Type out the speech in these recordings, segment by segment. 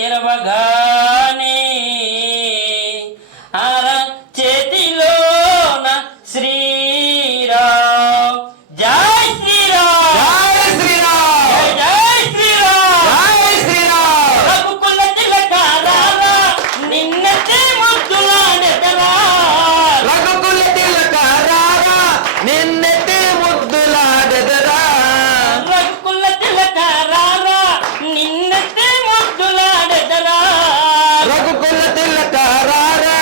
తెరవగానే ఆర చేతిలోన శ్రీరామ్ జై శ్రీరామ్ జై శ్రీరామ్ జై శ్రీరామ్ జై శ్రీరామ్ రఘుకుల తిలక రారా నిన్నటి ముద్దులాడెదరా రఘుకుల తిలక రారా నిన్నటి ముద్దులాడెదరా రఘుకుల తిలక రారా నిన్నటి ముద్దులాడెదరా రఘుకుల తిలక రారా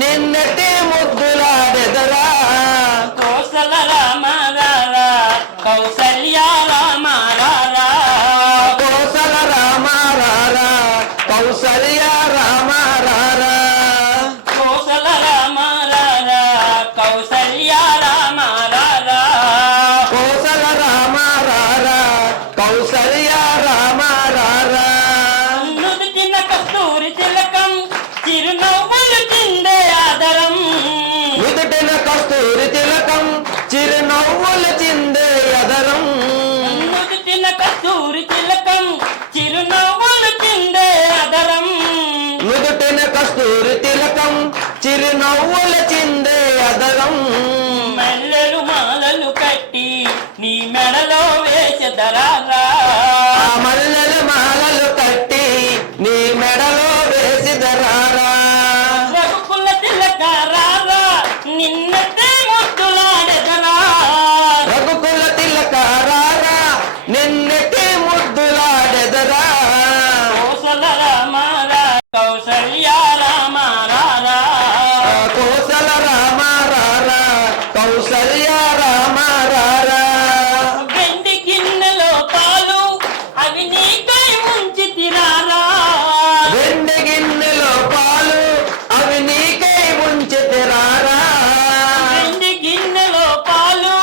నిన్నటి ముద్దులాడెదరా కోసల రామ రారా కౌసల్య రామ రారా కోసల రామ రారా కౌసల్య రామ రారా కోసల రామ రారా కౌసల్య రామ రారా కోసల రామ రారా కౌసల్య రామ రారా నుదుటిన కస్తూరి తిలకం చిరునవ్వులు చిందే ఆదరం నుదుటిన కస్తూరి తిలకం చిరునవ్వుల చిందే అదరం నుదుటిన కస్తూరి తిలకం చిరునవ్వులు చిందే ఆదరం నుదుటిన కస్తూరి తిలకం చిరునవ్వుల చిందే అదరం మల్లెలు మాలలు కట్టి నీ మెడలో వేసెదరారా ఆ మల్లెల మాలలు కట్టి నీ మెడలో వేసిదరారా రఘుకుల తిలక రారా నిన్నటి ముద్దులాడెదరా రఘుకుల తిలక రారా నిన్నటి ముద్దులాడెదరా కోసల రామ రా కౌసల్య రామ రారా కోసల రామ రారా కౌసల్య రామ రారా వెండి గిన్నెలో పాలు అవి నీకై ఉంచి తిరారా వెండి గిన్నెలో పాలు అవి నీకై ఉంచితిరారా వెండి గిన్నెలో పాలు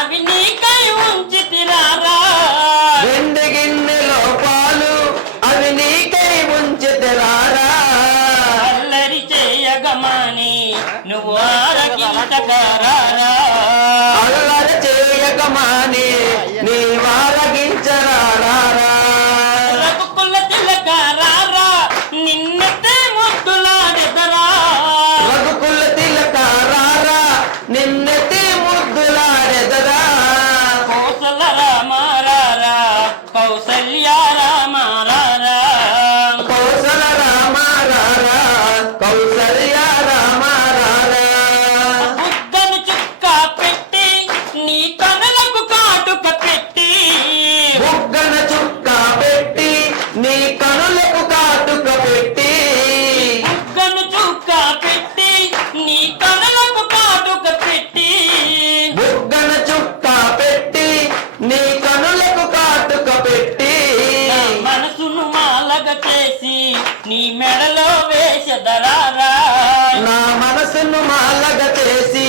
అవి నీకై ఉంచి తిరారా వెండి గిన్నెలో పాలు అవి నీకై ఉంచితిరారా అల్లరి చేయగమాని నువ్వు ఆరగించగరారా అల్లరి చేయకమాని నీ వారగించరారా రఘుకుల తిలక రారా నిన్నటి ముద్దులాడెదరా రఘుకుల తిలక రారా నిన్నటి ముద్దులాడెదరా కోసల రామ రారా కౌసల్య రామ రారా కోసల రామ రారా కౌసల్య రామ రారా బుగ్గను చుక్క పెట్టి నీ కనులకు కాటుక పెట్టి బుగ్గన చుక్క పెట్టి నీ కనులకు కాటుక పెట్టి బుగ్గను చుక్క పెట్టి నీ కనులకు కాటుక పెట్టి బుగ్గన చుక్క పెట్టి నీ కనులకు కాటుక పెట్టి నా మనసును మాలగ చేసి నీ మెడలో వేసెదరారా నా మనసును మాలగ చేసి